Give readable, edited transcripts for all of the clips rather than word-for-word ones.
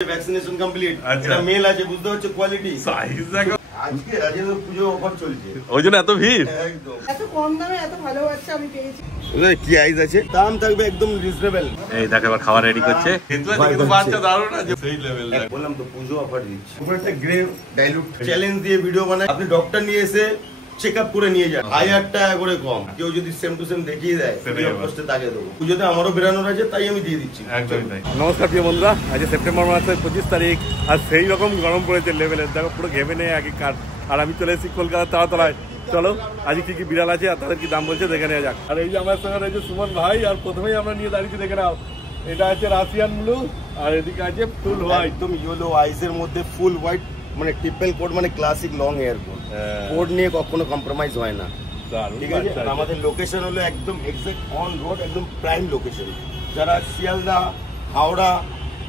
Vaccination complete. এটা mail আছে, বুঝতে পারছো কোয়ালিটি সাইজ দেখো। আজকে রাজেন্দ্র পুজো অফার চলছে, ওই জন্য এত ভিড়। একদম এত কম দামে এত ভালো বাচ্চা আমি পেয়েছি। কি আইজ আছে, দাম থাকবে একদম রিজনেবল। এই দেখো এবার খাবার রেডি করছে, কিন্তু বাচ্চা দারুণ আছে সেই লেভেল। বললাম তো পুজো অফার দিচ্ছি। উপরে একটা গ্রে ডাইলুট চ্যালেঞ্জ দিয়ে ভিডিও বানায়, আপনি ডক্টর নিয়ে এসে চেক আপ করে নিয়ে যান, 1000 টাকা করে কম। কেউ যদি সেম টু সেম দেখিয়ে দেয় কষ্টে তাকে দেবো। পুজোতে আমারও বেরানোর আছে, তাই আমি দিয়ে দিচ্ছি। নমস্কার প্রিয় বন্ধুরা, আজ সেপ্টেম্বর মাসের 25 তারিখ। আর সেই রকম গরম পড়েছে লেভেলের, দেখো পুরো ঘেমে নেই আগে কার। আর আমি চলে এসেছি কলকাতার তারাতলায়। চলো আজ কি কি বিড়াল আছে আর তাদের কি দাম বলছে দেখে নেওয়া যাক। আর এই যে আমার সঙ্গে রয়েছে সুমন ভাই। আর প্রথমেই আমরা নিয়ে দাঁড়িয়েছি, দেখে নাও, এটা আছে রাশিয়ান ব্লু আর এদিকে আছে ফুল হোয়াইট। একদম ইয়েলো আইজ এর মধ্যে ফুল হোয়াইট, মানে ট্রিপল কোড, মানে classic long hair code. Code নিয়ে কখনো কম্প্রোমাইজ হয় না, ঠিক আছে। আমাদের লোকেশন হলো একদম এক্সাক্ট অন রোড, একদম প্রাইম লোকেশন। যারা শিয়ালদা, হাওড়া,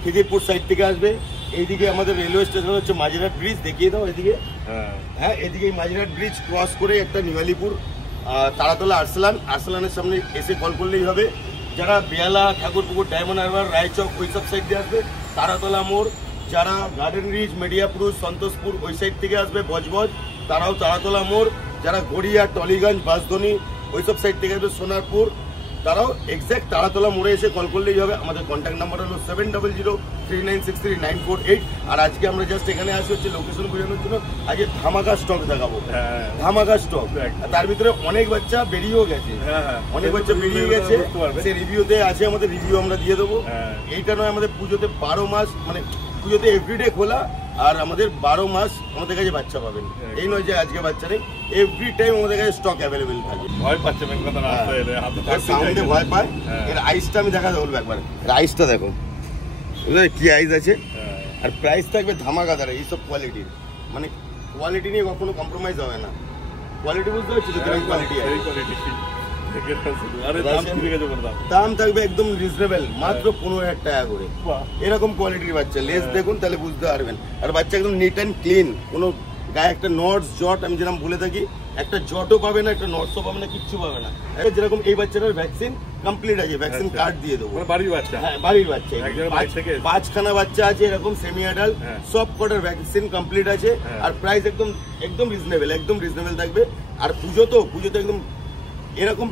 খিদিরপুর সাইড থেকে আসবে, এইদিকে আমাদের রেলওয়ে স্টেশন হচ্ছে মাঝিরহাট ব্রিজ, দেখিয়ে দাও এদিকে। হ্যাঁ, এদিকে মাঝিরহাট ব্রিজ ক্রস করে একটা নিওয়ালিপুর, তারাতলা আরসালানের সামনে এসে কল করলেই হবে। যারা বেয়ালা, ঠাকুরপুকুর, ডায়মন্ড হারবার, রায়চক ওই সব সাইড দিয়ে আসবে, তারাতলা মোড়। যারা গার্ডেন রিচ, মেডিয়াপুর, সন্তোষপুর ওই সাইড থেকে আসবে, বজবজ, তারাও তারাতলা মোড়। যারা গড়িয়া, টলিগঞ্জ, বাঁশধনী ওই সব সাইড থেকে আসবে, সোনারপুর, তারাও এক্স্যাক্ট তারাতলা মোড়ে এসে কল করলেই হবে। আমাদের কন্ট্যাক্ট নাম্বার হলো 7003963948। আর আজকে আমরা জাস্ট এখানে আসি হচ্ছে লোকেশন বোঝানোর জন্য। আজকে ধামাকা স্টক দেখাবো, ধামাকা স্টক। তার ভিতরে অনেক বাচ্চা বেরিয়েও গেছে, অনেক বাচ্চা বেরিয়ে গেছে, সে রিভিউতে আছে, আমাদের রিভিউ আমরা দিয়ে দেবো। এইটা নয়, আমাদের পুজোতে 12 মাস, মানে পুজোতে এভরিডে খোলা। আর আমাদের 12 মাস আমাদের কাছে বাচ্চা পাবেন, এই নয় যে আজকে বাচ্চা নেই। এভরি টাইম আমাদের কাছে স্টক অ্যাভেলেবেল থাকে। ভয় পাচ্ছে মেন কথা, সাউন্ডে ভয় পায়। এর আইসটা আমি দেখাতে বলবো একবার, এর আইসটা দেখো কি আইস আছে। আর প্রাইস থাকবে ধামাকাদার এইসব কোয়ালিটির, মানে কোয়ালিটি নিয়ে কখনো কম্প্রোমাইজ হবে না। কোয়ালিটি বুঝতে পারছি তো, কিরকম কোয়ালিটি আছে। দাম থাকবে একদম রিজনেবল, মাত্র 15,000 টাকা করে। এরকম কোয়ালিটির বাচ্চা, লেস দেখুন তাহলে বুঝতে পারবেন। আর বাচ্চা একদম নিট অ্যান্ড ক্লিন, কোনো গায়ে একটা নটস জট, আমি যেরকম বলে থাকি, একটা জটও পাবে না, একটা নটসও পাবে না, কিচ্ছু পাবে না। যেরকম এই বাচ্চাটার ভ্যাকসিন কমপ্লিট আছে, ভ্যাকসিন কার্ড দিয়ে দেবো। বাড়ির বাচ্চা? হ্যাঁ, বাড়ির বাচ্চা। 5খানা বাচ্চা আছে এরকম সেমি অ্যাডাল্ট, সব কটার ভ্যাকসিন কমপ্লিট আছে। আর প্রাইস একদম রিজনেবল, একদম রিজনেবল থাকবে। আর পুজোতে একদম এরকম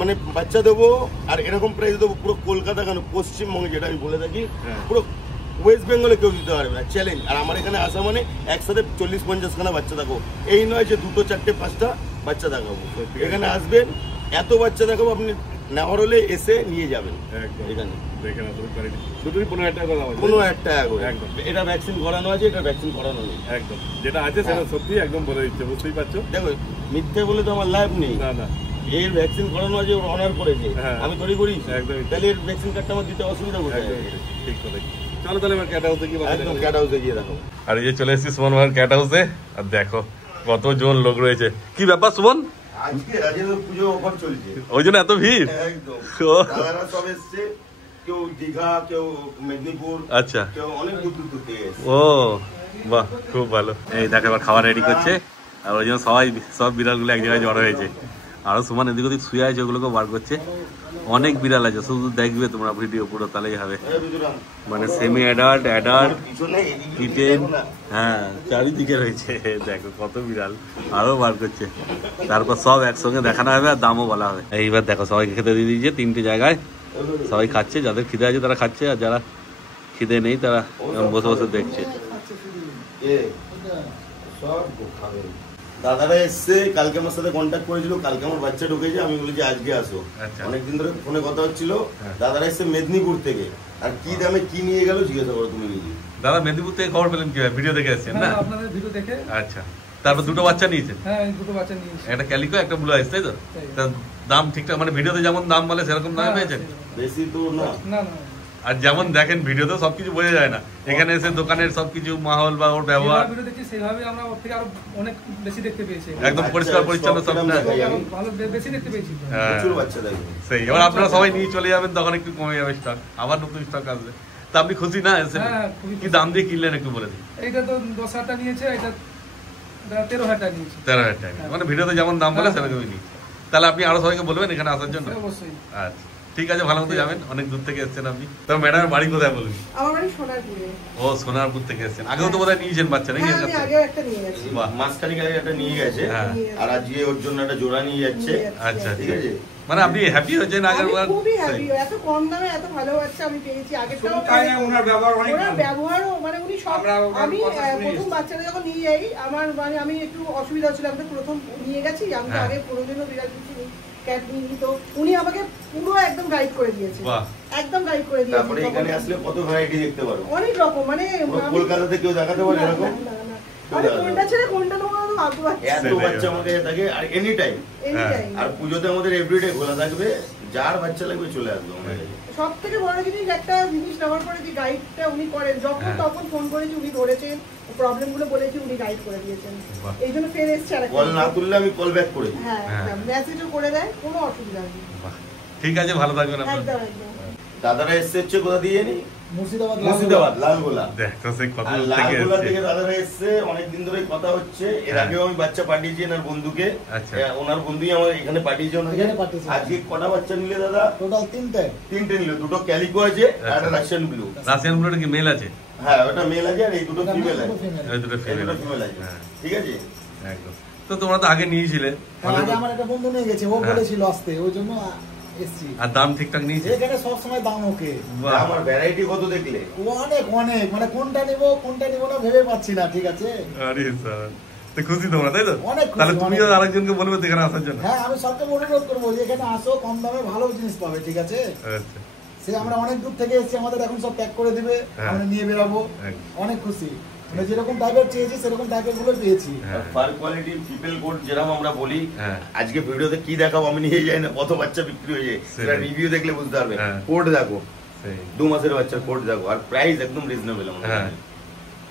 মানে বাচ্চা দেবো আর এরকম প্রাইস দেবো। পুরো কলকাতা কেন, পশ্চিমবঙ্গে যেটা আমি বলে থাকি, পুরো ওয়েস্ট বেঙ্গলে কেউ দিতে পারবে না, চ্যালেঞ্জ। আর আমার এখানে আসা মানে একসাথে 40-50খানা বাচ্চা দেখাবো। এই নয় যে 2, 4, 5টা বাচ্চা দেখাবো। এখানে আসবেন, এত বাচ্চা দেখাবো, আপনি নেওয়ার হলে এসে নিয়ে যাবেন। এখানে 15,000 টাকা করে। 15,000 টাকা করে। এটা ভ্যাকসিন করানো আছে, এটা ভ্যাকসিন করানো নেই। একদম যেটা আছে সেটা সত্যি একদম বলে দিচ্ছে, বুঝতেই পারছো। দেখো মিথ্যে বলে তো আমার লাভ নেই। না, এর ভ্যাকসিন করানো আছে, ওর অনার করেছে, আমি তৈরি করি, তাহলে এর ভ্যাকসিন কার্ডটা আমার দিতে অসুবিধা কোথায়? ঠিক কথা। চলো তাহলে এবার ক্যাট হাউসে গিয়ে, একদম ক্যাট হাউসে গিয়ে দেখো। আর এই যে চলে এসেছি সুমন ভাইয়ের ক্যাট হাউসে। আর দেখো কতজন লোক রয়েছে। কি ব্যাপার সুমন? আজকে রাজেন্দ্র পুজো অফার চলছে, ওই জন্য এত ভিড়। একদম দাদারা সব এসছে, কেউ দীঘা, কেউ মেদিনীপুর, আচ্ছা, কেউ অনেক দূর থেকে এসছে। ও বাহ, খুব ভালো। এই দেখো এবার খাবার রেডি করছে। আর ওই জন্য সব বিড়ালগুলো এক জায়গায় জড়ো হয়েছে। আরো সুমন এদিক ওদিক শুয়ে আছে, ওগুলোকে বার করছে। অনেক বিড়াল আছে, শুধু দেখবে তোমরা ভিডিও পুরো, তাহলেই হবে। মানে সেমি অ্যাডাল্ট, কিটেন, হ্যাঁ চারিদিকে রয়েছে। দেখো কত বিড়াল, আরো বার করছে। তারপর সব একসঙ্গে দেখানো হবে আর দামও বলা হবে। এইবার দেখো সবাইকে খেতে দিয়ে দিয়েছে 3টে জায়গায়, সবাই খাচ্ছে। যাদের খিদে আছে তারা খাচ্ছে, আর যারা খিদে নেই তারা বসে বসে দেখছে। দাদারা এসছে, কালকে আমার সাথে কন্ট্যাক্ট করেছিল, কালকে আমার বাচ্চা ঢুকেছে, আমি বলেছি আজকে আসো। অনেকদিন ধরে ফোনে কথা হচ্ছিল। দাদারা এসছে মেদিনীপুর থেকে, আর কি দামে কি নিয়ে গেল জিজ্ঞাসা করো তুমি নিজে। দাদা মেদিনীপুর থেকে খবর পেলেন কিভাবে? ভিডিও দেখে এসেছেন না? আপনাদের ভিডিও দেখে। আচ্ছা, তারপর 2টো বাচ্চা নিয়েছেন? হ্যাঁ, 2টো বাচ্চা নিয়েছি, একটা ক্যালিকো, একটা ব্লু আইস, তাই তো? দাম ঠিকঠাক, মানে ভিডিওতে যেমন দাম বলে সেরকম দামে পেয়েছেন? বেশি তো না। আর যেমন দেখেন ভিডিওতে সবকিছু বোঝা যায় না, এখানে এসে দোকানের সবকিছু মাহল বা ওর ব্যবহার সেভাবে আমরা ওর থেকে আরো অনেক বেশি দেখতে পেয়েছি। একদম পরিষ্কার পরিচ্ছন্ন সব, ভালো বেশি দেখতে পেয়েছি। প্রচুর বাচ্চা দেখবে। সেই এবার আপনারা সবাই নিয়ে চলে যাবেন, তখন একটু কমে যাবে স্টক, আবার নতুন স্টক আসবে। তা আপনি খুশি না এসে? কি দাম দিয়ে কিনলেন একটু বলে দিন। এইটা তো 10,000 টাকা নিয়েছে, এটা 13,000 টাকা নিয়েছে। 13,000 টাকা, মানে ভিডিওতে যেমন দাম বলে সেরকমই নিয়েছে। তাহলে আপনি আরো সবাইকে বলবেন এখানে আসার জন্য? অবশ্যই। আচ্ছা ঠিক আছে, ভালো মতো যাবেন, অনেক দূর থেকে এসেছেন আপনি। তো ম্যাডামের বাড়ি কোথায় বলুন? আমার বাড়ি সোনারপুরে। ও, সোনারপুর থেকে এসেছেন। আগেও তো বোধহয় নিয়েছেন বাচ্চা নাকি? হ্যাঁ, আমি আগেও একটা নিয়ে গেছি। বাহ, মাঝখানে আগে একটা নিয়ে গেছে, আর আজকে ওর জন্য একটা জোড়া নিয়ে যাচ্ছে। আচ্ছা, ঠিক আছে, মানে আপনি হ্যাপি হয়েছেন আগের বার? খুবই হ্যাপি, এত কম দামে এত ভালো বাচ্চা আমি পেয়েছি। আগেরটাও ওনার ব্যবহার অনেক ওনার ব্যবহারও মানে উনি সব, আমি প্রথম বাচ্চাটা যখন নিয়ে যাই আমার মানে আমি একটু অসুবিধা হচ্ছিল, আমি তো প্রথম নিয়ে গেছি, আমি তো আগে কোনোদিনও বিড়াল কিনি ক্যাট নিইনি, তো উনি আমাকে পুরো একদম গাইড করে দিয়েছে, একদম গাইড করে দিয়েছে। তারপরে এখানে আসলে কত ভ্যারাইটি দেখতে পারো, অনেক রকম, মানে কলকাতাতে কেউ দেখাতে পারে এরকম। কোনটা ছেড়ে কোনটা নেবো না ভাবতে পারছি। এত বাচ্চা আমাদের থাকে, আর এনি টাইম, আর পুজোতে আমাদের এভরিডে খোলা থাকবে, যার বাচ্চা লাগবে চলে আসবে আমাদের কাছে। সব থেকে বড় জিনিস, একটা জিনিস নেওয়ার পরে যে গাইডটা উনি করেন, যখন তখন ফোন করেছি উনি ধরেছেন, প্রবলেম গুলো বলেছি উনি গাইড করে দিয়েছেন, এই জন্য ফের এসছে। আর কল না তুললে আমি কল ব্যাক করে দিই, হ্যাঁ মেসেজও করে দেয়, কোনো অসুবিধা নেই। ঠিক আছে, ভালো থাকবেন আপনারা। একদম একদম। দাদারা এসছে হচ্ছে কোথা দিয়ে জানি, মুর্শিদাবাদ লালগোলা। দেখো সেই কত আর লালগোলা থেকে দাদারা এসছে, অনেকদিন ধরে কথা হচ্ছে। এর আগেও আমি বাচ্চা পাঠিয়েছি এনার বন্ধুকে, ওনার বন্ধুই আমার এখানে পাঠিয়েছে ওনাকে। আজকে কটা বাচ্চা নিলে দাদা? টোটাল তিনটে নিল, দুটো ক্যালিকো আছে আর একটা রাশিয়ান ব্লু। রাশিয়ান ব্লুটা কি মেল আছে? হ্যাঁ, ওটা মেল আছে, আর এই দুটো ফিমেল আছে। এই দুটো ফিমেল আছে, ঠিক আছে। একদম। তো তোমরা তো আগে নিয়েছিলে, আমার একটা বন্ধু নিয়ে গেছে, ও বলেছিল আসতে, ওই জন্য এসছি। আর দাম ঠিকঠাক নিয়েছে? এখানে সব সময় দাম ওকে। আমার ভ্যারাইটি কত দেখলে? অনেক অনেক, মানে কোনটা নিব না ভেবে পাচ্ছি না। ঠিক আছে, আরে স্যার, তো খুশি তোমরা, তাই তো? অনেক খুশি। তাহলে তুমিও আরেকজনকে বলবে তো এখানে আসার জন্য। হ্যাঁ, আমি সবকে অনুরোধ করবো যে এখানে আসো, কম দামে ভালো জিনিস পাবে। ঠিক আছে, আচ্ছা। সে আমরা অনেক দূর থেকে এসেছি, আমাদের এখন সব প্যাক করে দিবে, আমরা নিয়ে বেরাবো। অনেক খুশি, মানে যেরকম টাইপের চেয়েছি সেরকম টাইপের গুলো পেয়েছি। ফার কোয়ালিটি ট্রিপল কোট যেরকম আমরা বলি, আজকে ভিডিওতে কি দেখাবো আমি নিয়ে যাই না, কত বাচ্চা বিক্রি হয়ে যায়, সেটা রিভিউ দেখলে বুঝতে পারবে। কোট দেখো, 2 মাসের বাচ্চার কোট দেখো, আর প্রাইস একদম রিজনেবল।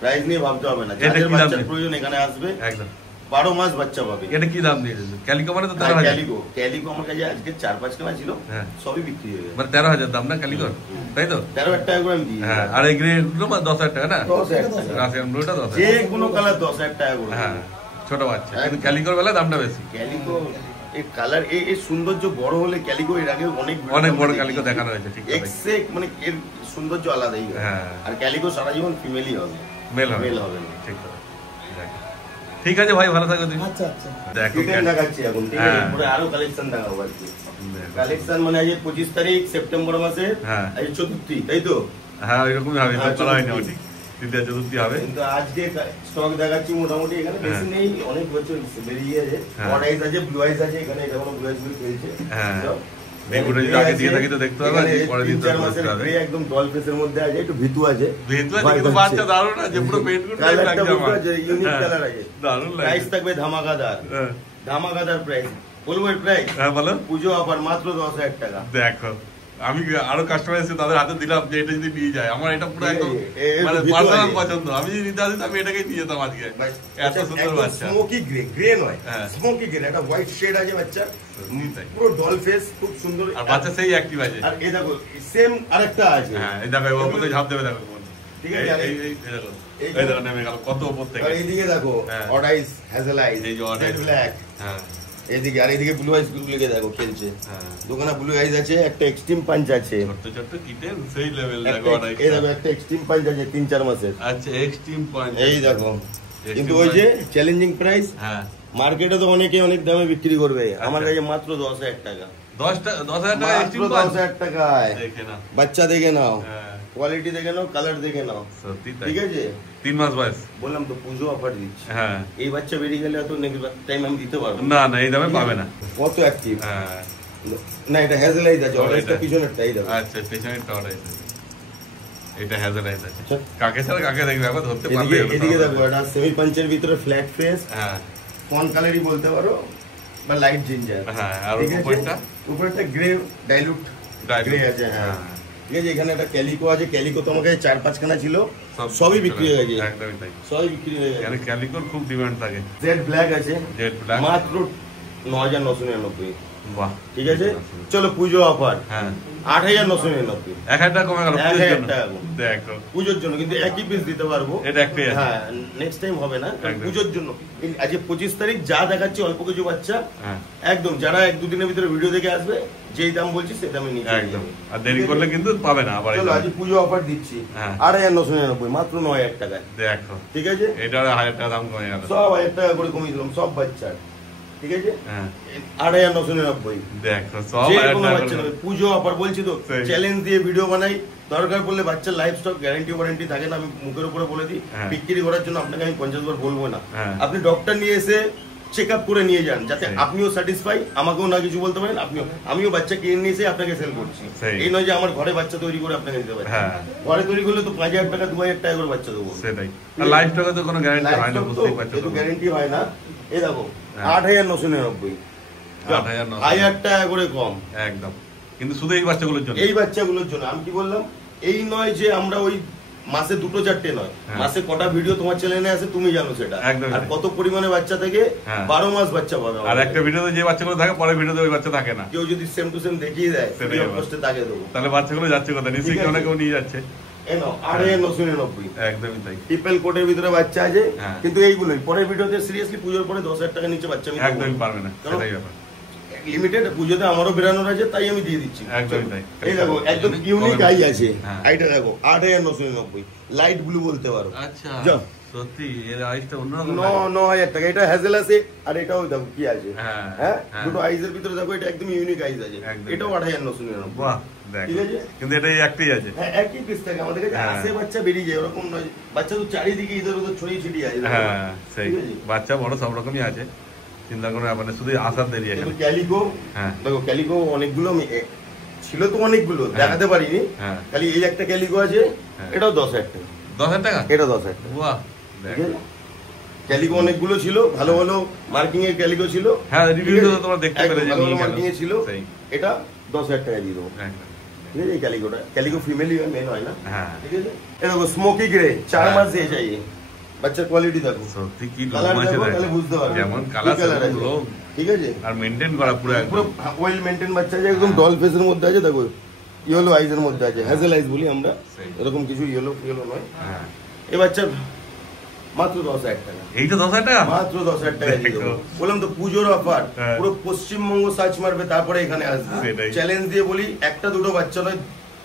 প্রাইস নিয়ে ভাবতে হবে না, যাদের বাচ্চার প্রয়োজন এখানে আসবে, একদম 12 মাস বাচ্চা পাবে। এটা কি দাম দিয়েছে? ক্যালিকো মানে তো 13,000। ক্যালিকো আমার কাছে আজকে 4-5 খানা ছিল, সবই বিক্রি হয়ে গেছে। মানে 13,000 দাম না ক্যালিকোর, তাই তো? 13,000 টাকা করে আমি দিই। হ্যাঁ, আর এই গ্রে গুলো 10,000 টাকা না? 10,000 টাকা। রাশিয়ান ব্লুটা 10,000, যে কোনো কালার 10,000 টাকা করে। হ্যাঁ, ছোট বাচ্চা, কিন্তু ক্যালিকোর বেলা দামটা বেশি। ক্যালিকো এই কালার, এই সৌন্দর্য বড় হলে ক্যালিকো এর আগে অনেক বড় ক্যালিকো দেখানো হয়েছে, ঠিক আছে। এক্সেক মানে এর সৌন্দর্য আলাদাই। হ্যাঁ, আর ক্যালিকো সারা জীবন ফিমেলই হবে, মেল হবে না। ঠিক আছে, ঠিক আছে ভাই, ভালো থাকো তুমি। আচ্ছা আচ্ছা, দেখো দেখাচ্ছি এখন, ঠিক আছে। পরে আরো কালেকশন দেখাবো আর কি। কালেকশন মানে আজ 25 তারিখ সেপ্টেম্বর মাসের, আজ চতুর্থী, তাই তো? হ্যাঁ, ওইরকমই হবে, করা হয়নি ঠিক, তৃতীয় চতুর্থী হবে। কিন্তু আজকে স্টক দেখাচ্ছি, মোটামুটি এখানে বেশি নেই, অনেক বছর বেরিয়ে গেছে। অড আইস আছে, ব্লু আইস আছে, এখানে এটা কোনো ব্লু আইস গুলো চলছে। হ্যাঁ, বেগুটা যদি আগে দিয়ে থাকি তো দেখতে হবে, পরে দিন 4 মাসের গ্রে একদম ডল ফেসের মধ্যে আছে, একটু ভিতু আছে, কিন্তু বাচ্চা দারুণ আছে, পুরো পেন্ট গুলো লাগছে আমার, ইউনিক কালার আছে, দারুণ লাগে। প্রাইস থাকবে ধামাকাদার, ধামাকাদার প্রাইস। বলবো এর প্রাইস? হ্যাঁ বলো। পুজো অফার মাত্র 10,000 টাকা। দেখো, আমি আরো কাস্টমার এসে তাদের হাতে দিলাম যে এটা যদি নিয়ে যায়, আমার এটা পুরো একদম মানে পার্সোনাল পছন্দ। আমি যদি নিতে আসি আমি এটাকেই নিয়ে যেতাম আজকে। এত সুন্দর বাচ্চা, স্মোকি গ্রে, গ্রে নয়, স্মোকি গ্রে, একটা হোয়াইট শেড আছে বাচ্চা, পুরো ডল ফেস, খুব সুন্দর। আর বাচ্চা সেই অ্যাক্টিভ আছে। আর এই দেখো সেম আরেকটা আছে, হ্যাঁ এই দেখো, ওর মধ্যে ঝাঁপ দেবে, দেখো ঠিক আছে। এই দেখো নেমে গেল কত উপর থেকে। আর এইদিকে দেখো অড আইস, হ্যাজেল আইস, এই যে অড আইস ব্ল্যাক, হ্যাঁ এদিকে, আর এদিকে ব্লু আইস গুলোকে দেখো খেলছে। দোকানে ব্লু আইস আছে, একটা এক্সট্রিম পাঞ্চ আছে, ছোট ছোট কিটেন সেই লেভেল। দেখো অড আইস, এই দেখো একটা এক্সট্রিম পাঞ্চ আছে 3-4 মাসের। আচ্ছা, এক্সট্রিম পাঞ্চ, এই দেখো। কিন্তু ওই যে চ্যালেঞ্জিং প্রাইস, হ্যাঁ মার্কেটে তো অনেকে অনেক দামে বিক্রি করবে, আমার কাছে মাত্র 10,000 টাকা। 10,000 টাকা এক্সট্রিম পাঞ্চ, 10,000 টাকায়। দেখে নাও বাচ্চা, দেখে নাও, কোয়ালিটি দেখে নাও, কালার দেখে নাও, সত্যি ঠিক আছে। 3 মাস বয়স, বললাম তো পুজো অফার দিচ্ছি। হ্যাঁ, এই বাচ্চা বেরিয়ে গেলে তো নেক্সট টাইম আমি দিতে পারবো না, না এই দামে পাবে না। কত অ্যাক্টিভ। হ্যাঁ, না এটা হ্যাজেল আইস আছে, অর্ডারটা পিছনেরটা এই দেখো। আচ্ছা, পিছনেরটা অর্ডার আছে, এটা হ্যাজেল আইস আছে। কাকে ছাড়া কাকে দেখবে, আবার ধরতে পারবে। এদিকে দেখো, এটা সেমি পাঞ্চের ভিতরে ফ্ল্যাট ফেস, হ্যাঁ ফন কালারই বলতে পারো বা লাইট জিঞ্জার। হ্যাঁ, আর উপরটা গ্রে ডাইলুট গ্রে আছে। হ্যাঁ ঠিক আছে। এখানে একটা ক্যালিকো আছে, ক্যালিকো তো আমাকে 4-5 খানা ছিল, সবই বিক্রি হয়ে গেছে। একদমই তাই, সবই বিক্রি হয়ে গেছে। ক্যালিকোর খুব ডিমান্ড থাকে। জেড ব্ল্যাক আছে, জেড ব্ল্যাক মাত্র 9,999। বাহ, ঠিক আছে। চলো পুজো অফার, হ্যাঁ 8,999, 1,000 টাকা কমে গেল 1,000 টাকা কম। দেখো পুজোর জন্য কিন্তু একই পিস দিতে পারবো, এটা একটাই আছে। হ্যাঁ নেক্সট টাইম হবে না, একদম। পুজোর জন্য। আজকে 25 তারিখ যা দেখাচ্ছি অল্প কিছু বাচ্চা, হ্যাঁ একদম যারা 1-2 দিনের ভিতরে ভিডিও দেখে আসবে যেই দাম বলছি সেই দামে নিয়ে একদম, আর দেরি করলে কিন্তু পাবে না আবার। চলো আজ পুজো অফার দিচ্ছি, হ্যাঁ। 8,999, মাত্র 9,000 টাকায়। দেখো ঠিক আছে, এটার 1,000 টাকা দাম কমে গেল, সব 1,000 টাকা করে কমিয়ে দিলাম সব বাচ্চার। ঠিক আছে, হ্যাঁ 8,999, দেখো সব যে 1,000 কোনো টাকা বাচ্চা করে। নেবে। পুজো অফার বলছি তো, সেই। চ্যালেঞ্জ দিয়ে ভিডিও বানাই, দরকার পড়লে বাচ্চার লাইফ স্টক গ্যারান্টি ওয়ারেন্টি থাকে না, আমি মুখের উপরে বলে দিই। হ্যাঁ। বিক্রি করার জন্য আপনাকে আমি 50 বার বলবো না, হ্যাঁ। আপনি ডক্টর নিয়ে এসে চেক আপ করে নিয়ে যান, যাতে সেই। আপনিও স্যাটিসফাই, আমাকেও না কিছু বলতে পারেন, আমিও বাচ্চা কিনে নিয়ে এসে আপনাকে সেল করছি। সেই। এই নয় যে আমার ঘরে বাচ্চা তৈরি করে আপনাকে দিতে পারি, হ্যাঁ। ঘরে তৈরি করলে তো 5,000 টাকা 2,000 টাকা করে বাচ্চা দেবো। সেটাই, আর লাইফ টাকা তো কোনো গ্যারান্টি হয় না, বুঝতেই পারছো যেহেতু তো। গ্যারান্টি হয় না, এই দেখো হ্যাঁ। 8,999, 8,999 1,000 টাকা করে কম একদম, কিন্তু শুধু এই বাচ্চাগুলোর জন্য। এই বাচ্চাগুলোর জন্য। আমি কি বললাম, এই নয় যে আমরা ওই মাসে 2-4টে নয়, হ্যাঁ। মাসে কটা ভিডিও তোমার চ্যানেলে আছে তুমি জানো সেটা, একদম। আর কত পরিমাণে বাচ্চা থেকে হ্যাঁ। 12 মাস বাচ্চা পাবে। আর একটা ভিডিওতে যে বাচ্চাগুলো থাকে, পরের ভিডিওতে ওই বাচ্চা থাকে না, কেউ যদি সেম টু সেম দেখিয়ে দেয় সেটাই আবার। কষ্টে তাকে দেবো। তাহলে বাচ্চাগুলো যাচ্ছে কোথায়? নিশ্চয়ই ঠিক কেউ না আছে। কেউ নিয়ে যাচ্ছে। এই নাও 8,999, একদমই তাই, ট্রিপল কোটের ভিতরে বাচ্চা আছে, হ্যাঁ। কিন্তু এইগুলোই পরের ভিডিওতে সিরিয়াসলি পুজোর পরে 10,000 টাকা নিচে বাচ্চা আমি দেবো একদমই না। পারবে না, কারণ সেটাই ব্যাপার। লিমিটেড, পুজোতে আমারও বেরানোর আছে, তাই আমি দিয়ে দিচ্ছি। একদমই তাই। এই দেখো একদম ইউনিক আই আছে, হ্যাঁ। আইটা দেখো 8,999, লাইট ব্লু বলতে পারো। আচ্ছা, যাও। সত্যি এর আইসটা অন্যরকম। 9,000 টাকা, এটা হ্যাজেল আছে, আর এটাও দেখো কি আছে, হ্যাঁ, হ্যাঁ হ্যাঁ। দুটো আইজের ভিতরে দেখো, এটা একদম ইউনিক আইজ আছে, একদম। এটাও 8,999। বাহ, দেখ, ঠিক আছে, কিন্তু এটা একটাই আছে। হ্যাঁ একই পিস থাকে আমাদের কাছে, হ্যাঁ। আসে বাচ্চা বেরিয়ে যায়, ওরকম নয় বাচ্চা তো চারিদিকে ইধর উধর ছড়িয়ে ছিটিয়ে আছে। হ্যাঁ সেই, ঠিক আছে? বাচ্চা বড় সব রকমই আছে, চিন্তা করে ব্যাপার নেই, শুধু আসার দেরি আছে। কিন্তু ক্যালিকো, হ্যাঁ। দেখো ক্যালিকো অনেকগুলো ছিল তো, অনেকগুলো দেখাতে পারিনি, হ্যাঁ। খালি এই একটা ক্যালিকো আছে, হ্যাঁ। এটাও 10,000 টাকা, 10,000 টাকা? এটা 10,000 টাকা। বাহ, দেখ। ঠিক আছে? ক্যালিকো অনেকগুলো ছিল, ভালো ভালো মার্কিং এর ক্যালিকো ছিল, হ্যাঁ, রিভিউ তো তোমরা দেখতে পেলে যে নিয়ে গেল। মার্কিং এ ছিল, সেই, এটা 10,000 টাকা দিয়ে দেবো। একদম। ঠিক আছে, এই ক্যালিকোটা, ক্যালিকো ফিমেলই মেন হয় না। হ্যাঁ, ঠিক আছে, এটা দেখো স্মোকি গ্রে, 4 হ্যাঁ। মাস দিয়ে চাই, বাচ্চার কোয়ালিটি দেখো, সত্যি কি কালার লোম আছে দেখো দেখ। তাহলে বুঝতে পারবে যেমন কি কালার colour সেরকম আছে। লোম, ঠিক আছে, আর মেনটেন করা পুরো পুরো একদম। ওয়েল মেইনটেইন বাচ্চা আছে, একদম ডল ফেসের মধ্যে আছে, দেখো ইয়েলো আইজ এর মধ্যে আছে, হ্যাজেল আইজ বলি আমরা, সেই। এরকম কিছু ইয়েলো ইয়েলো নয়। হ্যাঁ, এই বাচ্চা মাত্র 10,000 টাকা, এইটা 10,000 টাকা? মাত্র 10,000 টাকা দিয়ে দেবো। বললাম তো পুজোর অফার, হ্যাঁ। পুরো পশ্চিমবঙ্গ সার্চ মারবে তারপরে এখানে আসবে। সেটাই। চ্যালেঞ্জ দিয়ে বলি, একটা দুটো বাচ্চা নয়,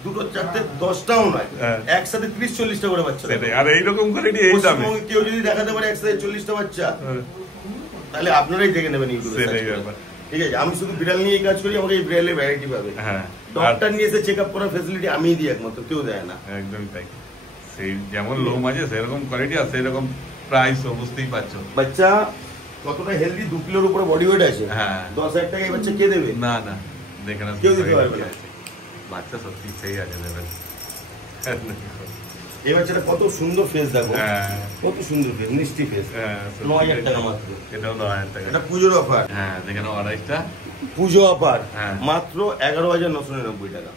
দুটো চারটে 10টাও নয়, হ্যাঁ। একসাথে 30-40টা করে বাচ্চা সেটাই, দেবো। আর এইরকম কোয়ালিটি এই দামে? পশ্চিমবঙ্গে কেউ যদি দেখাতে পারে একসাথে 40টা বাচ্চা, হ্যাঁ, তাহলে আপনারাই দেখে নেবেন ইউটিউবে সেটাই search করে। ব্যাপার। ঠিক আছে, আমি শুধু বিড়াল নিয়েই কাজ করি, আমাকে এই বিড়ালের ভ্যারাইটি পাবে। হ্যাঁ, ডক্টর নিয়ে এসে চেক আপ করার ফেসিলিটি আমিই দিই একমাত্র, কেউ দেয় না। একদমই তাই। সেই যেমন লোম আছে সেরকম কোয়ালিটি, আর সেরকম প্রাইস বুঝতেই পারছো। বাচ্চা কতটা হেলদি, 2 কিলোর উপরে বডি ওয়েট আছে, হ্যাঁ। 10,000 টাকা এই বাচ্চা কে দেবে? না না, দেখে না, কেউ দিতে পারবে না। বাচ্চা সত্যি সেই আছে দেবেন। এই বাচ্চাটা কত সুন্দর ফেস দেখো, হ্যাঁ, কত সুন্দর ফেস, মিষ্টি ফেস। হ্যাঁ, সত্যি। 9,000 টাকা মাত্র, এটাও 9,000 টাকা। এটা পুজোর অফার। হ্যাঁ, দেখে নাও আড়াইশটা। পুজো অফার হ্যাঁ। মাত্র 11,999 টাকা।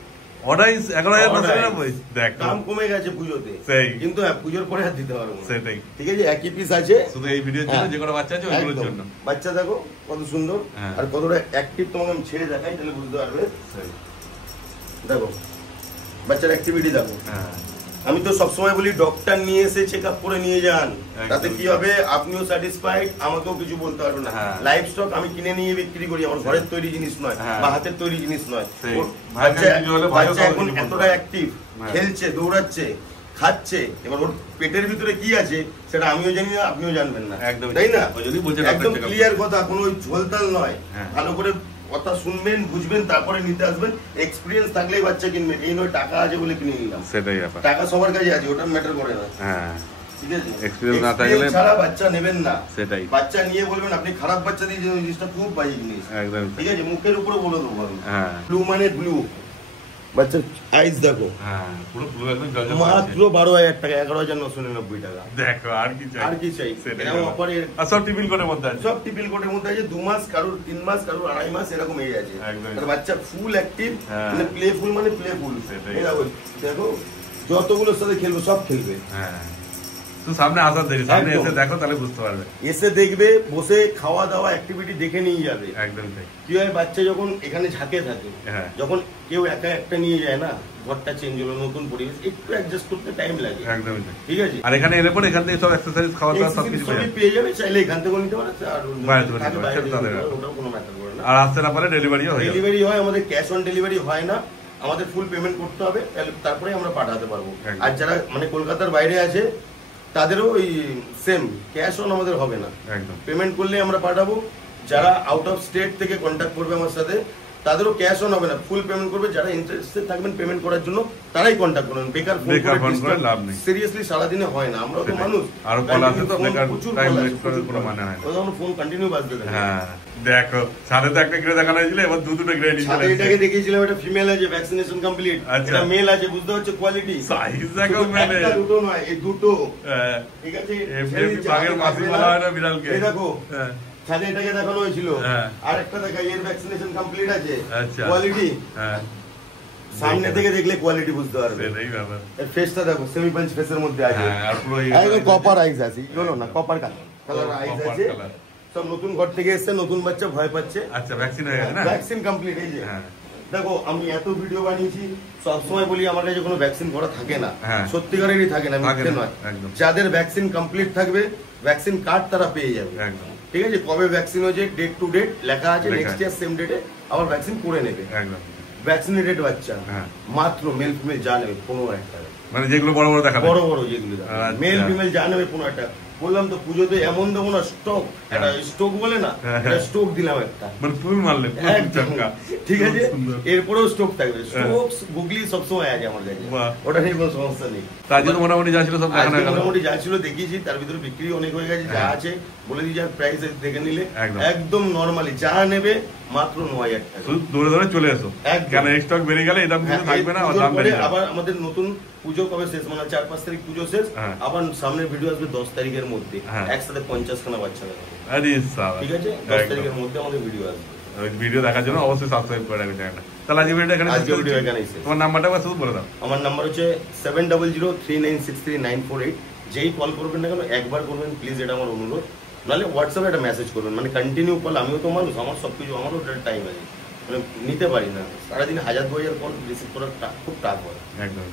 অর্ডাইস 11,999। দেখো, দাম কমে গেছে পুজোতে, সেই। কিন্তু হ্যাঁ পুজোর পরে আর দিতে পারবো না। সেটাই, ঠিক আছে, একই পিস আছে, শুধু এই ভিডিওর জন্য হ্যাঁ। যে কটা বাচ্চা আছে ওইগুলোর একদম। জন্য। বাচ্চা দেখো কত সুন্দর, হ্যাঁ। আর কতটা অ্যাক্টিভ, তোমাকে আমি ছেড়ে দেখাই তাহলে বুঝতে পারবে। সেই, দেখো বাচ্চার অ্যাক্টিভিটি দেখো। হ্যাঁ, আমি তো সবসময় বলি ডক্টর নিয়ে এসে চেক আপ করে নিয়ে যান, একদম। তাতে কি হবে, আপনিও স্যাটিসফাইড, আমাকেও কিছু বলতে পারবে না। হ্যাঁ। লাইফ স্টক আমি কিনে নিয়ে বিক্রি করি, আমার ঘরের তৈরি জিনিস নয়, হ্যাঁ। বা হাতের তৈরি জিনিস নয়। সেই। ওর ভাইয়ের বাচ্চা কিছু হলে ভাইও বাচ্চা কাউকে এখন কিছু বলতে এতটা পারে। অ্যাক্টিভ, হ্যাঁ। খেলছে, দৌড়াচ্ছে, খাচ্ছে, এবার ওর পেটের ভিতরে কি আছে সেটা আমিও জানি না, আপনিও জানবেন না, একদমই। তাই না? ওই জন্যই বলছে একদম ডাক্তার check up ক্লিয়ার কথা, কোনো ওই ঝোলতাল নয়। হ্যাঁ। ভালো করে কথা শুনবেন, বুঝবেন, তারপরে নিতে আসবেন। এক্সপিরিয়েন্স থাকলেই বাচ্চা কিনবে, এই নয় টাকা আছে বলে কিনে নিলাম। সেটাই ব্যাপার। টাকা সবার কাছে আছে, ওটা ম্যাটার করে না। হ্যাঁ, ঠিক আছে, Experience না থাকলে- Experience ছাড়া বাচ্চা নেবেন না। সেটাই। বাচ্চা নিয়ে বলবেন আপনি খারাপ বাচ্চা দিয়ে যে জিনিসটা খুব বাজে জিনিস। একদম। ঠিক আছে, মুখের উপরে বলে দেবো আমি। হ্যাঁ, ব্লু মানে ব্লু, বাচ্চার আইস দেখো, হ্যাঁ, পুরো পুরো একদম জল জল মাত্র 12,000 টাকা, 11,999 টাকা। দেখো, আর কি চাই? আর কি চাই? সেটাই এরকম ব্যাপার। অফারে আর সব টিফিন কোটের মধ্যে আছে। সব টিপিল কোটের মধ্যে আছে, 2 মাস, কারোর 3 মাস, কারোর 2.5 মাস, এরকম এই আছে। একদম। আর বাচ্চা ফুল অ্যাক্টিভ, হ্যাঁ। মানে প্লেফুল, মানে প্লেফুল। সেটাই। এই দেখো, দেখো যতগুলোর সাথে খেলবে সব খেলবে। হ্যাঁ, তো সামনে আসার দেরি, সামনে এসে দেখো তাহলে বুঝতে পারবে। এসে দেখবে, বসে খাওয়া দাওয়া অ্যাক্টিভিটি দেখে নিয়ে যাবে। একদম তাই। কি হয়, বাচ্চা যখন এখানে ঝাঁকে থাকে, যখন কেউ একা একটা নিয়ে যায় না, ঘরটা চেঞ্জ হলো, নতুন পরিবেশ, একটু অ্যাডজাস্ট করতে টাইম লাগে। একদমই ঠিক আছে। আর এখানে এলে পরে এখান থেকে সব এক্সারসাইজ, খাওয়া দাওয়া সবকিছু পেয়ে যাবে, চাইলে এখান থেকে নিতে পারে, আর ওটা কোনো ম্যাটার করে না। আর আসতে না পারে ডেলিভারিও হয়। ডেলিভারি হয়, আমাদের ক্যাশ অন ডেলিভারি হয় না, আমাদের ফুল পেমেন্ট করতে হবে, তারপরে আমরা পাঠাতে পারবো। আর যারা মানে কলকাতার বাইরে আছে তাদেরও ওই সেম ক্যাশ অন আমাদের হবে না, একদম পেমেন্ট করলে আমরা পাঠাবো। যারা আউট অফ স্টেট থেকে কন্ট্যাক্ট করবে আমার সাথে তাদেরও ক্যাশ অন হবে না, ফুল পেমেন্ট করবে। যারা ইন্টারেস্টেড থাকবেন পেমেন্ট করার জন্য তারাই কন্ট্যাক্ট করবেন। বেকার ফোন করে লাভ নেই, সিরিয়াসলি সারাদিনে হয় না, আমরা তো মানুষ, আর কল আসে তো বেকার টাইম ওয়েস্ট করার কোনো মানে হয় না। ওদের ফোন কন্টিনিউ বাজতে থাকে। হ্যাঁ দেখো, সাথে তো একটা কিনে দেখানো হয়েছিল, এবার দুটো কিনে নিয়ে চলে এটাকে দেখিয়েছিলাম, এটা ফিমেল আছে, ভ্যাকসিনেশন কমপ্লিট, এটা মেল আছে, বুঝতে হচ্ছে কোয়ালিটি, সাইজ দেখো, মানে দুটো নয়, এই দুটো। ঠিক আছে, এমনি বাগের মাসি বলা হয় না বিড়ালকে। এই দেখো ছাদে এটাকে দেখানো হয়েছিল, আর একটা দেখাই, এর ভ্যাকসিনেশন কমপ্লিট আছে, কোয়ালিটি। সামনে থেকে দেখলে কোয়ালিটি বুঝতে পারবে। এর ফেসটা দেখো, সেমি পাঞ্চ ফেসের মধ্যে আছে, একদম কপার আইস আছে, বলো না কপার কালার আইস আছে। সব নতুন ঘর থেকে এসছে, নতুন বাচ্চা ভয় পাচ্ছে। আচ্ছা, ভ্যাকসিন হয়ে গেছে না? Vaccine complete. এই যে দেখো, আমি এত ভিডিও বানিয়েছি, সবসময় বলি আমার কাছে কোনো ভ্যাকসিন করা থাকে না, সত্যিকারেরই থাকে না, মিথ্যে নয়। যাদের ভ্যাকসিন কমপ্লিট থাকবে, ভ্যাকসিন কার্ড তারা পেয়ে যাবে। ঠিক আছে, কবে ভ্যাকসিন হয়েছে ডেট টু ডেট লেখা আছে, নেক্সট ইয়ার সেম ডেটে আবার ভ্যাকসিন করে নেবে। ভ্যাকসিনেটেড বাচ্চা মাত্র মেল ফিমেল যা নেবে 15,000 টাকা, মানে যেগুলো বড় বড় দেখা, বড় বড় যেগুলো মেল ফিমেল যা নেবে 15,000 টাকা। বললাম তো পুজোতে এমন দেবো না, স্টক, একটা স্টক বলে না, স্টক দিলাম একটা, মানে ফুল মারলে। ঠিক আছে, এরপরেও স্টক থাকবে। স্টক গুগলি সবসময় আছে আমার কাছে, ওটা নিয়ে কোনো সমস্যা নেই। তার জন্য মোটামুটি যা ছিল সব দেখানো গেল, মোটামুটি যা ছিল দেখিয়েছি, তার ভিতরে বিক্রি অনেক হয়ে গেছে। যা আছে বলে দিয়েছি, আর প্রাইস দেখে নিলে একদম নরমালি যা নেবে মাত্র 9,000 টাকা। শুধু দৌড়ে দৌড়ে চলে এসো, কেন স্টক বেড়ে গেলে এই দাম কিন্তু থাকবে না, দাম বেড়ে যাবে। আবার আমাদের নতুন পুজো কবে শেষ, মানে 4-5 তারিখ পুজো শেষ, আবার সামনের ভিডিও আসবে 10 তারিখের মধ্যে, একসাথে 50 খানা বাচ্চা দেখাবো। ঠিক আছে, 10 তারিখের মধ্যে আমাদের ভিডিও আসবে। ভিডিও দেখার জন্য অবশ্যই সাবস্ক্রাইব করে রাখবেন চ্যানেলটা। তাহলে আজকে ভিডিওটা এখানে শেষ করছি। তোমার নাম্বারটা একবার শুধু বলে দাও। আমার নাম্বার হচ্ছে 7003963948। যেই কল করবেন না কেন একবার করবেন প্লিজ, এটা আমার অনুরোধ। নাহলে হোয়াটসঅ্যাপে একটা মেসেজ করবেন, মানে কন্টিনিউ কল, আমিও তো মানুষ, আমার সবকিছু, আমারও টাইম আছে, মানে নিতে পারি না, সারাদিন 1000-2000 কল রিসিভ করার খুব টাফ হয়। একদম।